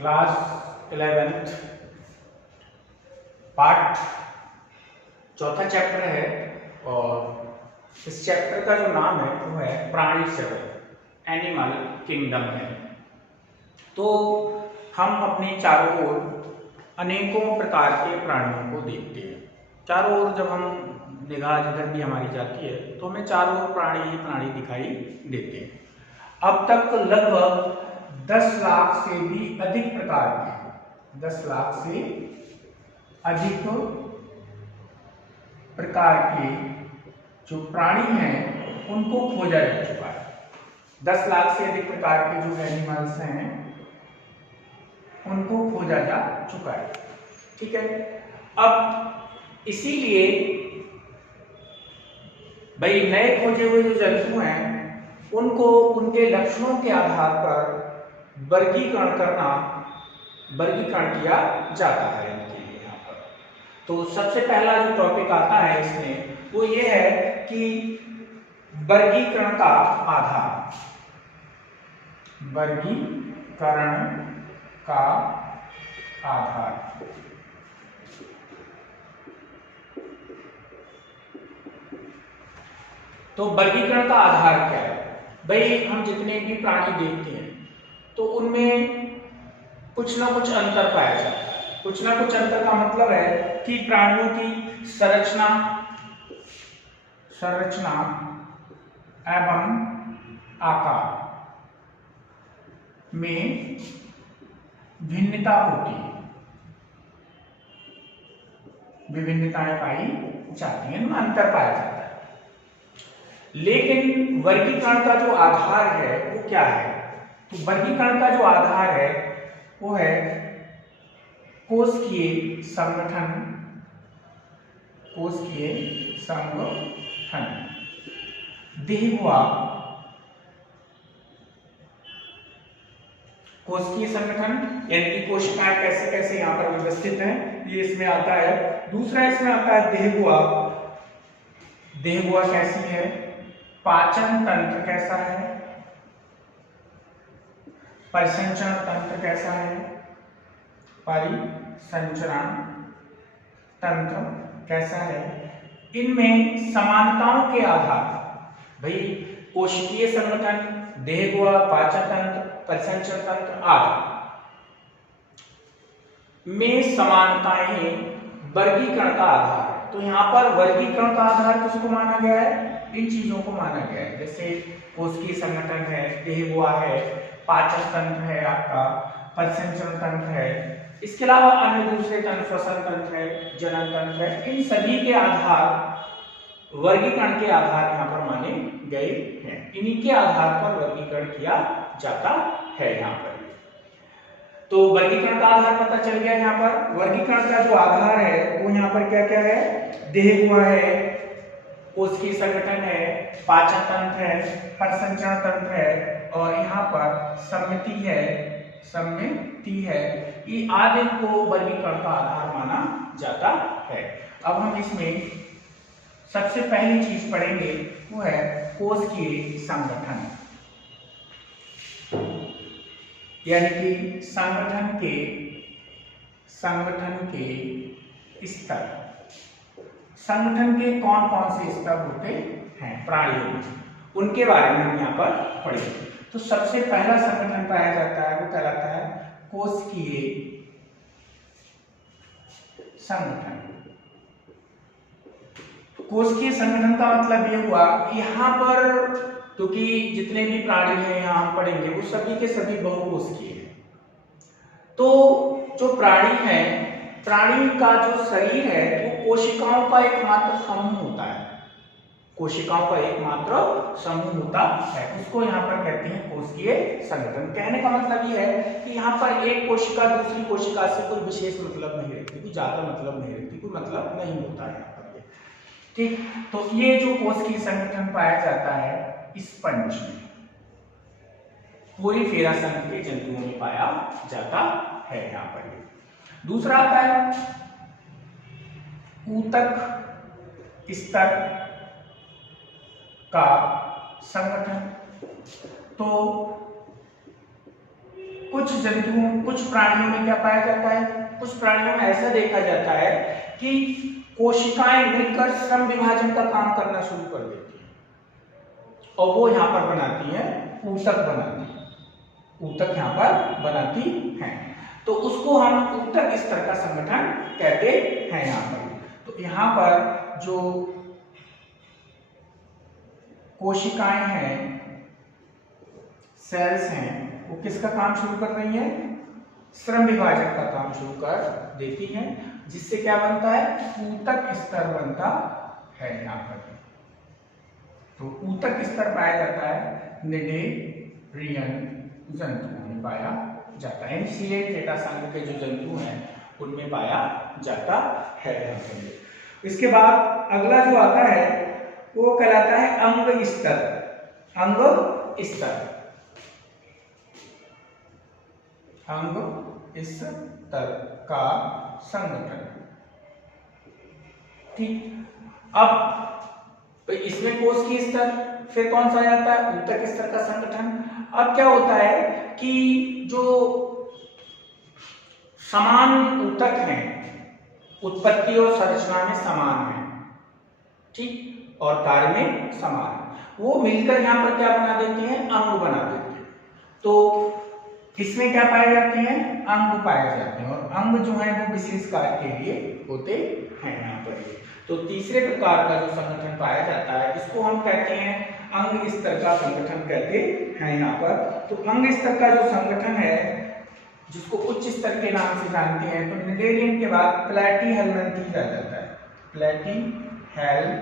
Class 11th part चौथा chapter है और इस चैप्टर का जो नाम है वो है प्राणी जगत, एनिमल किंगडम है। तो हम अपने चारों ओर अनेकों प्रकार के प्राणियों को देखते हैं। चारों ओर जब हम निगाह जिधर भी हमारी जाती है तो हमें चारों ओर प्राणी ही प्राणी दिखाई देते हैं। अब तक लगभग 10 लाख से भी अधिक प्रकार के 10 लाख से अधिक प्रकार के जो प्राणी हैं उनको खोजा जा चुका है। 10 लाख से अधिक प्रकार के जो एनिमल्स हैं उनको खोजा जा चुका है। ठीक है, अब इसीलिए भाई नए खोजे हुए जो जंतु हैं उनको उनके लक्षणों के आधार पर वर्गीकरण किया जाता है इनके लिए यहाँ पर। तो सबसे पहला जो टॉपिक आता है इसमें वो ये है कि वर्गीकरण का आधार, वर्गीकरण का आधार। तो वर्गीकरण का आधार क्या है? भाई हम जितने भी प्राणी देखते हैं तो उनमें कुछ ना कुछ अंतर पाया जाता है। कुछ ना कुछ अंतर का मतलब है कि प्राणियों की संरचना एवं आकार में भिन्नता होती है, विभिन्नताएं पाई जाती हैं, अंतर पाया जाता है। लेकिन वर्गीकरण का जो आधार है वो क्या है? तो वर्गीकरण का जो आधार है वो है कोशिकीय संगठन, देहगुहा कोशिकीय संगठन यानी कि कोशिकाएं कैसे कैसे यहाँ पर व्यवस्थित हैं ये इसमें आता है। दूसरा इसमें आता है देहगुहा। देहगुहा कैसी है? पाचन तंत्र कैसा है? परिसंचरण तंत्र कैसा है? परिसंचरण तंत्र कैसा है? इनमें समानताओं के आधार, भाई कोशिकीय संगठन, देहगुहा, पाचन तंत्र, परिसंचरण तंत्र आदि में समानताएं वर्गीकरण का आधार है। तो यहाँ पर वर्गीकरण का आधार किसको माना गया है? इन चीजों को माना गया है, जैसे कोशिकीय संगठन है, देहगुहा है, पाचन तंत्र है, आपका परिसंचरण तंत्र है, इसके अलावा अन्य दूसरे तंत्र, श्वसन तंत्र है, जनन तंत्र है। इन सभी के आधार वर्गीकरण के आधार यहाँ पर माने गए हैं। इन्हीं के आधार पर वर्गीकरण किया जाता है यहाँ पर। तो वर्गीकरण का आधार पता चल गया। यहाँ पर वर्गीकरण का जो आधार है वो यहाँ पर क्या क्या है? देहगुहा है, कोशिकीय संगठन है, पाचन तंत्र है, परिसंचरण तंत्र है और यहाँ पर सम्मिति है। ये आदि को वर्गीकरण का आधार माना जाता है। अब हम इसमें सबसे पहली चीज पढ़ेंगे वो है कोशिकीय संगठन, यानी कि संगठन के स्तर। संगठन के कौन कौन से स्तर होते हैं प्राणियों में, उनके बारे में हम यहाँ पर पढ़ेंगे। तो सबसे पहला संगठन पाया जाता है वो कहलाता है कोशिकीय संगठन। कोशिकीय संगठन का मतलब ये हुआ यहाँ पर क्योंकि जितने भी प्राणी हैं यहाँ हम पढ़ेंगे वो सभी के सभी बहुकोशिकीय हैं। तो जो प्राणी है, प्राणी का जो शरीर है वो कोशिकाओं का एकमात्र समूह होता है, कोशिकाओं का एकमात्र समूह होता है, उसको यहाँ पर कहते हैं कोशिकीय संगठन। कहने का मतलब ये है कि यहाँ पर एक कोशिका दूसरी कोशिका से कोई विशेष मतलब नहीं रखती, कोई ज्यादा मतलब नहीं रखती, कोई मतलब नहीं होता है यहाँ पर। ठीक, तो ये जो कोशिकीय संगठन पाया जाता है स्पंज में, पोरीफेरा संघ के जंतुओं में पाया जाता है यहाँ पर। दूसरा आता है ऊतक स्तर का संगठन। तो कुछ जंतुओं, कुछ प्राणियों में क्या पाया जाता है, कुछ प्राणियों में ऐसा देखा जाता है कि कोशिकाएं मिलकर श्रम विभाजन का काम करना शुरू कर देती हैं और वो यहाँ पर बनाती है ऊतक बनाती है, ऊतक यहाँ पर बनाती हैं, तो उसको हम ऊतक स्तर का संगठन कहते हैं यहाँ पर। तो यहाँ पर जो कोशिकाएं हैं, सेल्स हैं, वो किसका काम शुरू कर रही हैं, श्रम विभाजन का काम शुरू कर देती हैं, जिससे क्या बनता है, ऊतक स्तर बनता है यहाँ पर। तो ऊतक स्तर पाया जाता है निडेरियन जंतुओं में पाया जाता है, सीलेट टेटा संघ के जो जंतु हैं उनमें पाया जाता है। इसके बाद अगला जो आता है वो कहलाता है अंग स्तर। अंग स्तर, अंग स्तर का संगठन। ठीक, अब तो इसमें कोशिकीय स्तर, फिर कौन सा आता है, ऊतक स्तर का संगठन। अब क्या होता है कि जो समान ऊतक हैं, उत्पत्ति और संरचना में समान है, ठीक, और कार्य में समान, वो मिलकर यहाँ पर क्या बना देते हैं, अंग बना देते हैं। तो इसमें क्या पाए जाते हैं, अंग पाए जाते हैं, और अंग जो है वो विशेष कार्य के लिए होते हैं यहाँ पर। तो तीसरे प्रकार का जो संगठन पाया जाता है इसको हम कहते हैं अंग स्तर का संगठन कहते हैं यहाँ पर। तो अंग स्तर का जो संगठन है, जिसको उच्च स्तर के नाम से जानते हैं, तो निडेरियन के बाद प्लैटीहेल्मिन्थेस आ जाता है, प्लैटीहेल्मिन्थेस।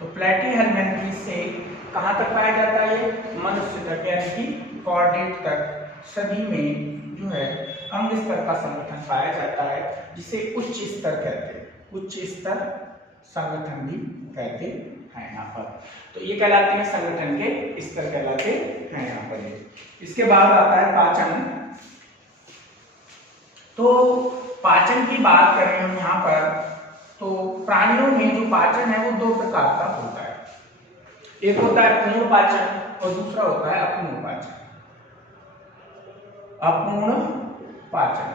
तो प्लैटीहेल्मिन्थेस से कहाँ तक पाया जाता है, मनुष्य तक, यानी कि कॉर्डेट तक सभी में जो है अंग स्तर का संगठन पाया जाता है, जिसे उच्च स्तर कहते हैं, उच्च स्तर संगठन भी कहते हैं यहाँ पर। तो ये कहलाते हैं संगठन के स्तर कहलाते हैं यहाँ पर। इसके बाद आता है पाचन। तो पाचन की बात करें हम यहाँ पर, तो प्राणियों में जो पाचन है वो दो प्रकार का होता है, एक होता है पूर्ण पाचन और दूसरा होता है अपूर्ण पाचन। अपूर्ण पाचन,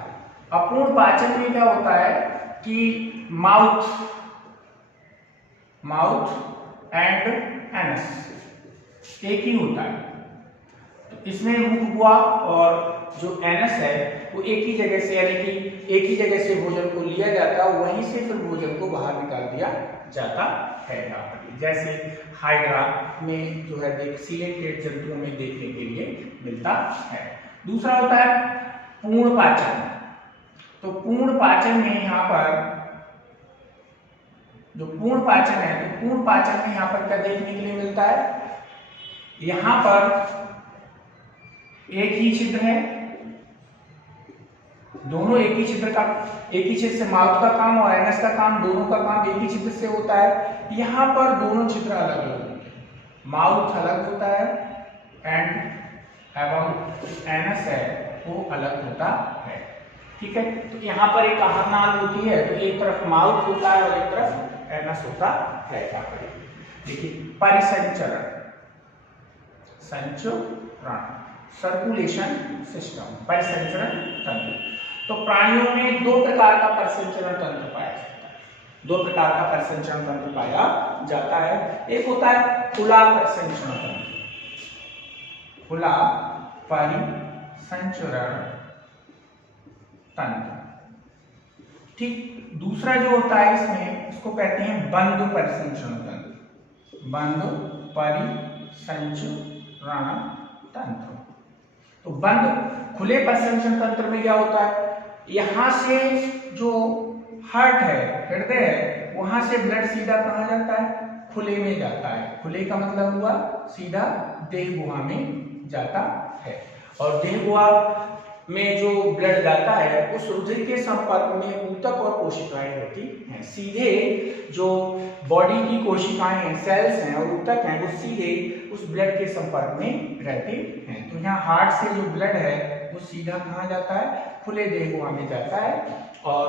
अपूर्ण पाचन में क्या होता है कि माउथ एंड एनस एक ही होता है। तो इसमें मुख हुआ और जो एनस है वो एक ही जगह से, यानी कि एक ही जगह से भोजन को लिया जाता है, वहीं से फिर भोजन को बाहर निकाल दिया जाता है। जैसे हाइड्रा में जो है सीलेटेड जंतुओं में देखने के लिए मिलता है। दूसरा होता है पूर्ण पाचन। तो पूर्ण पाचन में यहाँ पर जो पूर्ण पाचन है, तो पूर्ण पाचन में यहाँ पर क्या देखने के लिए मिलता है, यहाँ पर एक ही छिद्र है, दोनों एक ही छिद्र का, एक ही छिद्र से माउथ का काम और एनस का काम, दोनों का काम एक ही छिद्र से होता है। यहाँ पर दोनों छिद्र अलग अलग होते हैं, माउथ अलग होता है एवं एनस है वो अलग होता है। ठीक है, तो यहाँ पर एक आहार नाल होती है, तो एक तरफ माउथ होता है और एक तरफ एनस होता है। देखिए परिसंचरण, संचरण, सर्कुलेशन सिस्टम, परिसंचरण तंत्र। तो प्राणियों में दो प्रकार का परिसंचरण तंत्र पाया जाता है, दो प्रकार का परिसंचरण तंत्र पाया जाता है। एक होता है खुला परिसंचरण तंत्र, खुला परिसंचरण तंत्र, ठीक। दूसरा जो होता है इसमें, इसको कहते हैं बंद परिसंचरण तंत्र, बंद परिसंचरण तंत्र। तो बंद खुले परिसंचरण तंत्र में क्या होता है, यहां से जो हार्ट है, हृदय है, वहां से ब्लड सीधा कहाँ जाता है, खुले में जाता है। खुले का मतलब हुआ सीधा देह गुहा में जाता है, और देह गुहा में जो ब्लड जाता है उस रुधिर के संपर्क में ऊतक और कोशिकाएं रहती हैं। सीधे जो बॉडी की कोशिकाएं हैं, सेल्स हैं और ऊतक हैं, वो सीधे उस ब्लड के संपर्क में रहते हैं। तो यहाँ हार्ट से जो ब्लड है वो सीधा कहाँ जाता है, खुले देह गुहा में जाता है, और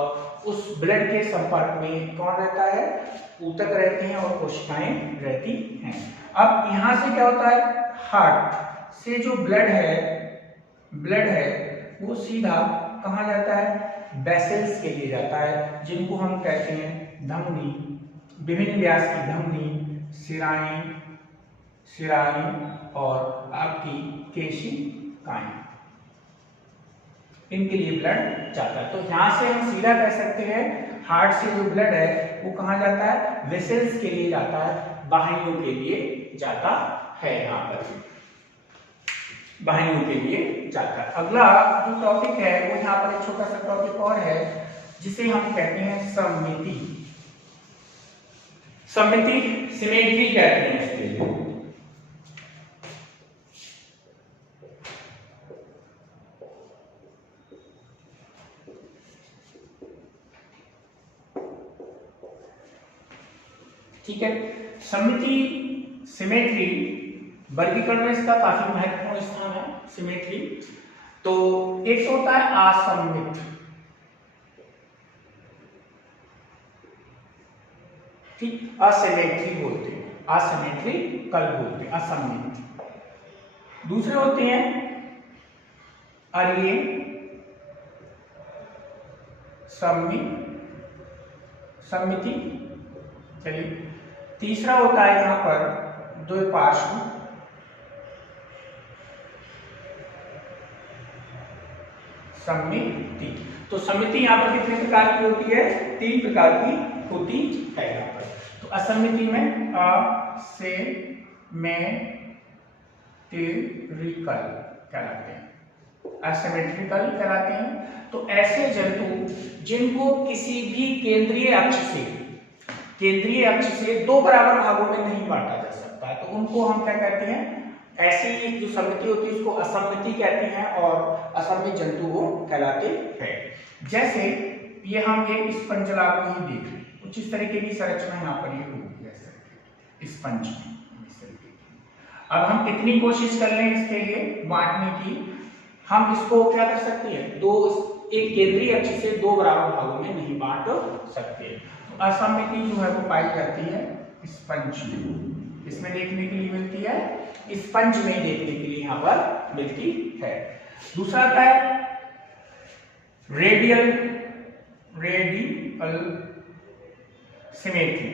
उस ब्लड के संपर्क में कौन रहता है, ऊतक रहते हैं और कोशिकाएं रहती हैं। अब यहाँ से क्या होता है, हार्ट से जो ब्लड है वो सीधा कहाँ जाता है? वेसल्स के लिए जाता है, जिनको हम कहते हैं धमनी, विभिन्न व्यास की धमनी, शिराएं और आपकी केशिकाएं, इनके लिए ब्लड जाता है। तो यहाँ से हम सीधा कह सकते हैं हार्ट से जो ब्लड है वो कहाँ जाता है? वेसल्स के लिए जाता है, वाहिनियों के लिए जाता है। यहाँ पर वाहिनियों के लिए जाता है। अगला जो टॉपिक है वो यहाँ पर एक छोटा सा टॉपिक और है, जिसे हम कहते हैं सममिति। सिमेट्री कहते हैं इसके लिए। ठीक है, सिमेट्री वर्गीकरण में इसका काफी महत्वपूर्ण स्थान है। सिमेट्री तो एक होता है असममित, ठीक, असिमेट्री बोलते हैं, असिमेट्रिकल बोलते हैं, असममित। दूसरे होते हैं अरिये सम्मिति। चलिए, तीसरा होता है यहाँ पर द्विपार्श्व सम्मिति। तो सम्मिति यहाँ पर कितने प्रकार की होती है? 3 प्रकार की होती है यहाँ पर। तो असम्मिति में असिमेट्रिकल कहलाते हैं, असिमेट्रिकल कहलाते हैं। तो ऐसे जंतु जिनको किसी भी केंद्रीय अक्ष से 2 बराबर भागों में नहीं बांटा जा सकता है, तो उनको हम क्या कहते हैं? ऐसी जो सम्मिति होती है उसको असम्मिति कहते हैं, और असम्मित जंतु वो कहलाते हैं। जैसे ये हम एक स्पंजला को ही देख रहे हैं, कुछ इस तरीके की संरचना यहाँ पर ये होगी स्पंज में। अब हम कितनी कोशिश कर लें इसके लिए बांटने की, हम इसको क्या कर सकते हैं? एक केंद्रीय अक्ष से 2 बराबर भागों में नहीं बांट सकते। तो असम्मिति जो है वो पाई जाती है स्पंज में, इसमें देखने के लिए मिलती है, स्पंज में ही देखने के लिए यहाँ पर मिलती है। दूसरा आता है रेडियल सिमेट्री।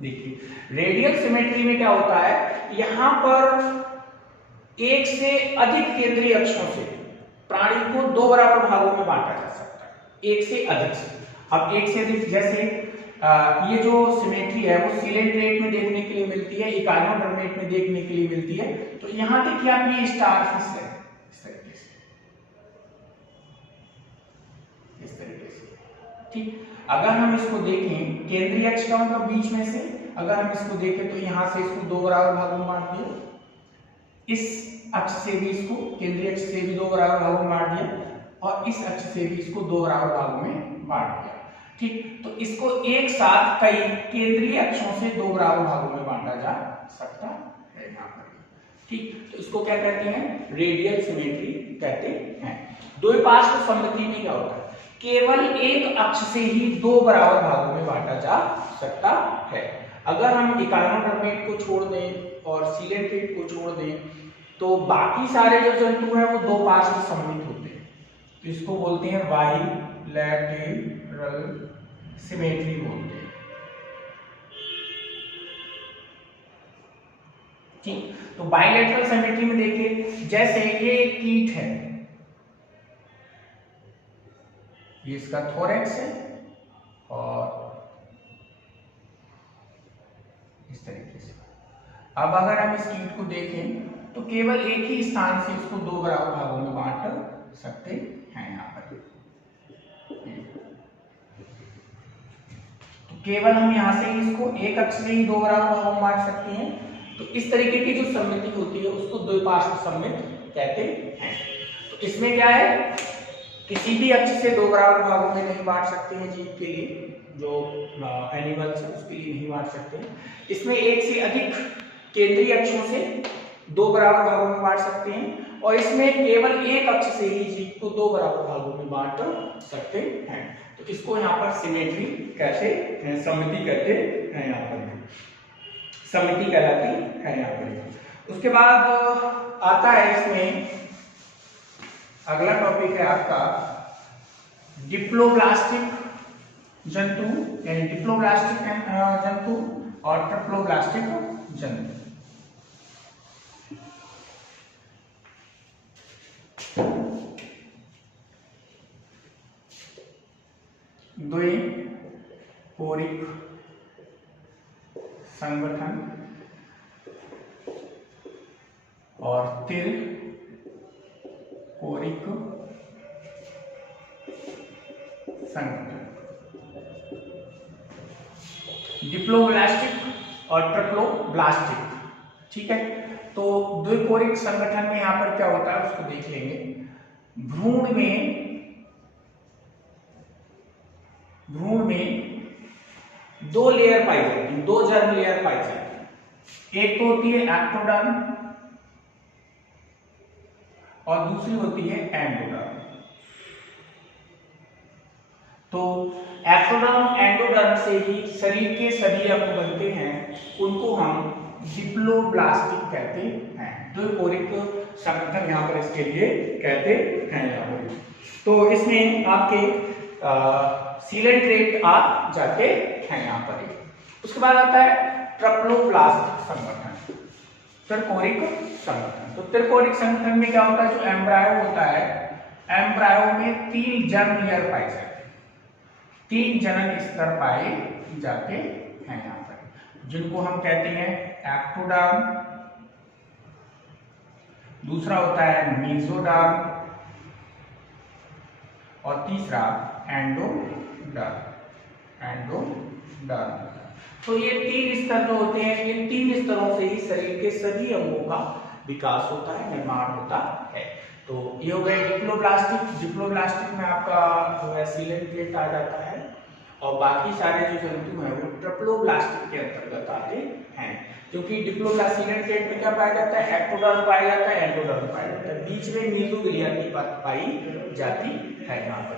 देखिए, रेडियल सिमेट्री में क्या होता है? यहां पर एक से अधिक केंद्रीय अक्षों से प्राणी को 2 बराबर भागों में बांटा जा सकता है, एक से अधिक से। अब एक से अधिक, जैसे ये जो सिमेट्री है वो सीलेंट्रेट में देखने के लिए मिलती है, इकाइनोडर्मेट में देखने के लिए मिलती है। तो यहां देखिए आप ये स्टारफिश है, इस तरीके से, ठीक। अगर हम इसको देखें केंद्रीय अक्ष का मतलब बीच में से, अगर हम इसको देखें तो यहां से इसको 2 बराबर भागों में बांट दिया, इस अक्ष से भी इसको, केंद्रीय अक्ष से भी 2 बराबर भागों में बांट दिया, और इस अक्ष से भी इसको 2 बराबर भागों में बांट दिया, ठीक। तो इसको एक साथ कई केंद्रीय अक्षों से 2 बराबर भागों में बांटा जा सकता है यहाँ पर, ठीक। तो इसको क्या कहते हैं? रेडियल सिमेट्री कहते हैं। द्विपार्श्व सम्मिति में क्या होता है? केवल एक अक्ष से ही 2 बराबर भागों में बांटा जा सकता है। अगर हम इकाइनोडर्मेट को छोड़ दें और सीलेंट्रेट को छोड़ दें तो बाकी सारे जो जंतु हैं वो 2 पार्श्व सम्मित होते हैं, तो इसको बोलते हैं बाइलैटरल सिमेट्री बोलते हैं, ठीक। तो बाइलैटरल सिमेट्री में देखिए, जैसे ये एक कीट है, ये इसका थोरैक्स है और इस तरीके से। अब अगर हम इस कीट को देखें तो केवल एक ही स्थान से इसको 2 बराबर भागों में बांट सकते हैं यहाँ पर। तो केवल हम यहाँ से इसको एक अक्ष में ही 2 बराबर भागों में बांट सकते हैं। तो इस तरीके की जो सम्मिति होती है उसको द्विपार्श्व सम्मित कहते हैं। तो इसमें क्या है, किसी भी अक्ष से 2 बराबर भागों में नहीं बांट सकते हैं जीव के लिए, जो एनिमल्स है उसके लिए नहीं बांट सकते हैं। इसमें एक से अधिक केंद्रीय अक्षों से दो बराबर भागों में बांट सकते हैं, और इसमें केवल एक अक्ष से ही जीव को दो बराबर भागों में बांट सकते हैं। तो इसको यहाँ पर सिमेट्री कहते हैं, सममिति कहते हैं, यहाँ पर सममिति कहलाती है यहाँ पर। उसके बाद आता है इसमें अगला टॉपिक है आपका डिप्लोब्लास्टिक जंतु, यानी डिप्लोब्लास्टिक जंतु और ट्रिप्लोब्लास्टिक जंतु। द्विकोरिक संगठन और त्रिकोरिक संगठन, डिप्लोब्लास्टिक और ट्रिप्लोब्लास्टिक। ठीक है, तो द्विकोरिक संगठन में यहां पर क्या होता है उसको देख लेंगे। भ्रूण में दो लेयर पाई जाती है, दो जर्म लेयर पाई जाती है। एक तो होती है एक्टोडर्म और दूसरी होती है एंडोडर्म। तो एक्टोडर्म एंडोडर्म से ही शरीर के सभी अंग बनते हैं, उनको हम डिप्लोब्लास्टिक कहते हैं। द्विकोरिक संगठन यहाँ पर इसके लिए कहते हैं यहाँ पर। तो इसमें आपके सीलेंट्रेट आ जाते हैं यहाँ पर। उसके बाद आता है ट्रिप्लोब्लास्टिक संगठन, त्रिकोरिक संगठन। तो त्रिकोरिक संगठन में क्या होता है, जो एम्ब्रायो होता है, एम्ब्रायो में 3 जर्म लेयर पाई जाती है, 3 जनन स्तर पाए जाते हैं यहाँ पर, जिनको हम कहते हैं एक्टोडर्म, दूसरा होता है मेसोडर्म और तीसरा एंडोडर्म। तो ये 3 स्तर जो होते हैं, ये 3 स्तरों से ही शरीर के सभी अंगों का विकास होता है, निर्माण होता है। तो ये हो गए डिप्लोब्लास्टिक। डिप्लोब्लास्टिक में आपका जो है सीलेंट्रेट आ जाता है, और बाकी सारे जो जंतु हैं वो ट्रिप्लोब्लास्टिक के अंतर्गत आते हैं, क्योंकि सीलेंट्रेट में क्या पाया जाता है, एक्टोडर्म पाया जाता है, एंडोडर्म पाया जाता है, बीच में मेसोग्लिया की बात पाई जाती है यहाँ पर।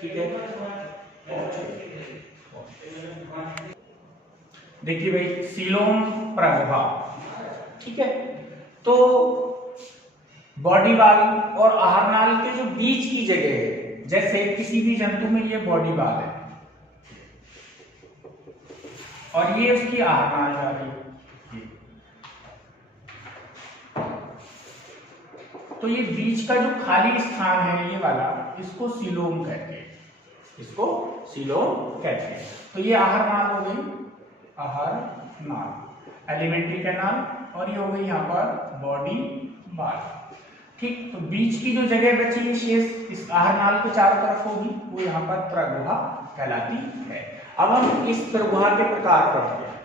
ठीक है, देखिए भाई सीलोम प्रगभा। ठीक है, तो बॉडी वाल और आहार नाल के जो बीच की जगह है, जैसे किसी भी जंतु में ये बॉडी वाल है और ये उसकी आहार नाल जा रही है, तो ये बीच का जो खाली स्थान है ये वाला, इसको सीलोम कहते हैं, इसको सीलोम कहते हैं। तो ये आहार नाल हो गई, आहार नाल, एलिमेंट्री कैनाल, और ये हो गई यहाँ पर बॉडी वाल। ठीक, तो बीच की जो जगह बची है शेष इस आहार नाल के चारों तरफ होगी, वो यहाँ पर प्रगुहा कहलाती है। अब हम इस प्रगुहा के प्रकार पढ़ते हैं।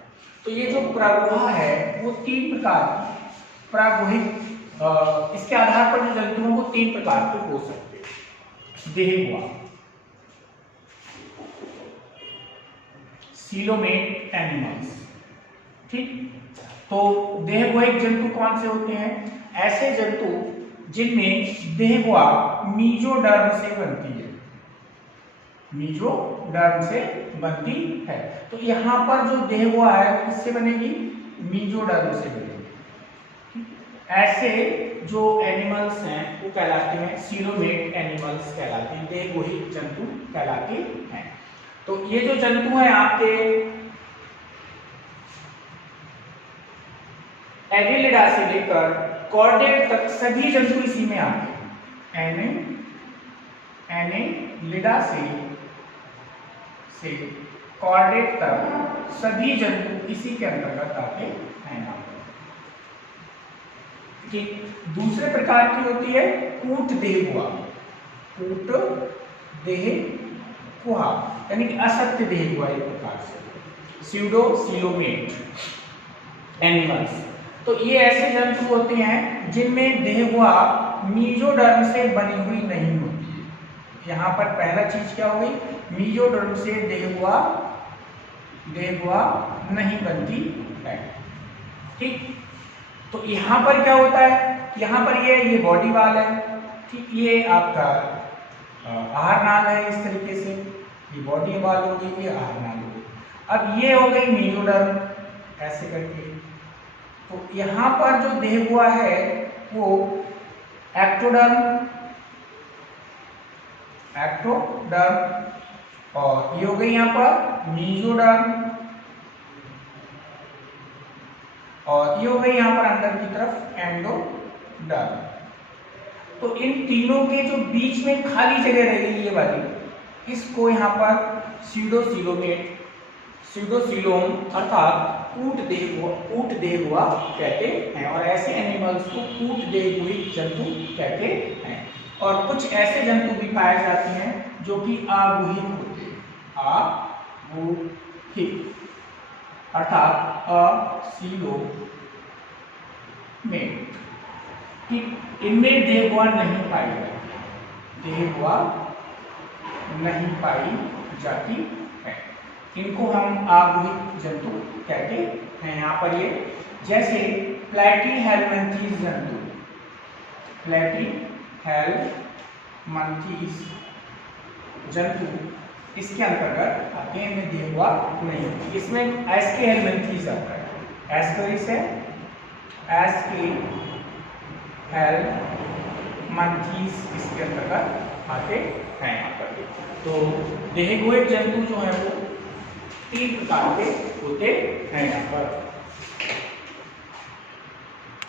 तो ये जो प्रगुहा है वो 3 प्रकार की प्रागुहिक, इसके आधार पर जो जंतुओं को 3 प्रकार के हो सकते हैं। देहगुहा, सीलोमेट एनिमल्स। ठीक, तो देहगुहिक जंतु कौन से होते हैं, ऐसे जंतु जिनमें देहगुहा मीजोडर्म से बनती है, मीजोडर्म से बनती है। तो यहाँ पर जो देहगुहा है वो किससे बनेगी, मीजोडर्म से बनेगी। ऐसे जो एनिमल्स हैं वो कहलाते हैं सीलोमेट एनिमल्स कहलाते हैं, देहगुहिक जंतु कहलाते हैं। तो ये जो जंतु हैं आपके एनिलिडा से लेकर कॉर्डेट तक सभी जंतु इसी में आते हैं। एनिलिडा से कॉर्डेट तक सभी जंतु इसी के अंतर्गत आते हैं। कि दूसरे प्रकार की होती है कूट देहगुहा, कूट देहगुहा यानी कि असत्य देहगुहा, एक प्रकार से स्यूडो सीलोमेट एनिमल्स। तो ये ऐसे जंतु होते हैं जिनमें देहगुहा मीजोडर्म से बनी हुई नहीं होती है। यहाँ पर पहला चीज क्या हो गई, मीजोडर्म से देहगुहा नहीं बनती है। ठीक, तो यहाँ पर क्या होता है, यहाँ पर ये बॉडी वाल है, ठीक, ये आपका आहार नाल है, इस तरीके से ये बॉडी वाल होगी, ये आहार नाल होगी। अब ये हो गई मेसोडर्म, ऐसे करके। तो यहाँ पर जो देह हुआ है वो एक्टोडर्म, और ये हो गई यहाँ पर मेसोडर्म, और ये हो गई यहाँ पर अंदर की तरफ एंडोडर्म। तो इन तीनों के जो बीच में खाली जगह रहेगी ये वाली, इसको यहाँ पर स्यूडोसीलोमेट, स्यूडोसीलोम अर्थात ऊट देह हुआ कहते हैं। और ऐसे एनिमल्स को ऊट देह हुए जंतु कहते हैं। और कुछ ऐसे जंतु भी पाए जाते हैं जो कि अगुहिक होते हैं, अगुहिक अर्थात असीलोमेट, इनमें देहगुआ नहीं पाई जाती, देहगुआ नहीं पाई जाती है। इनको हम अगुहिक जंतु कहते हैं। यहाँ पर ये जैसे प्लैटीहेल्मिन्थीज जंतु, प्लैटीहेल्मिन्थीज जंतु इसके अंतर्गत आते हैं, इनमें देहगुआ नहीं होती। इसमें एस्केहेल्मिन्थीज आता है, एस्केरिस है, एस्केहेल्मिन्थीज इसके अंतर्गत आते हैं यहाँ पर। तो देहगुए जंतु जो है वो 3 प्रकार के होते हैं यहाँ पर।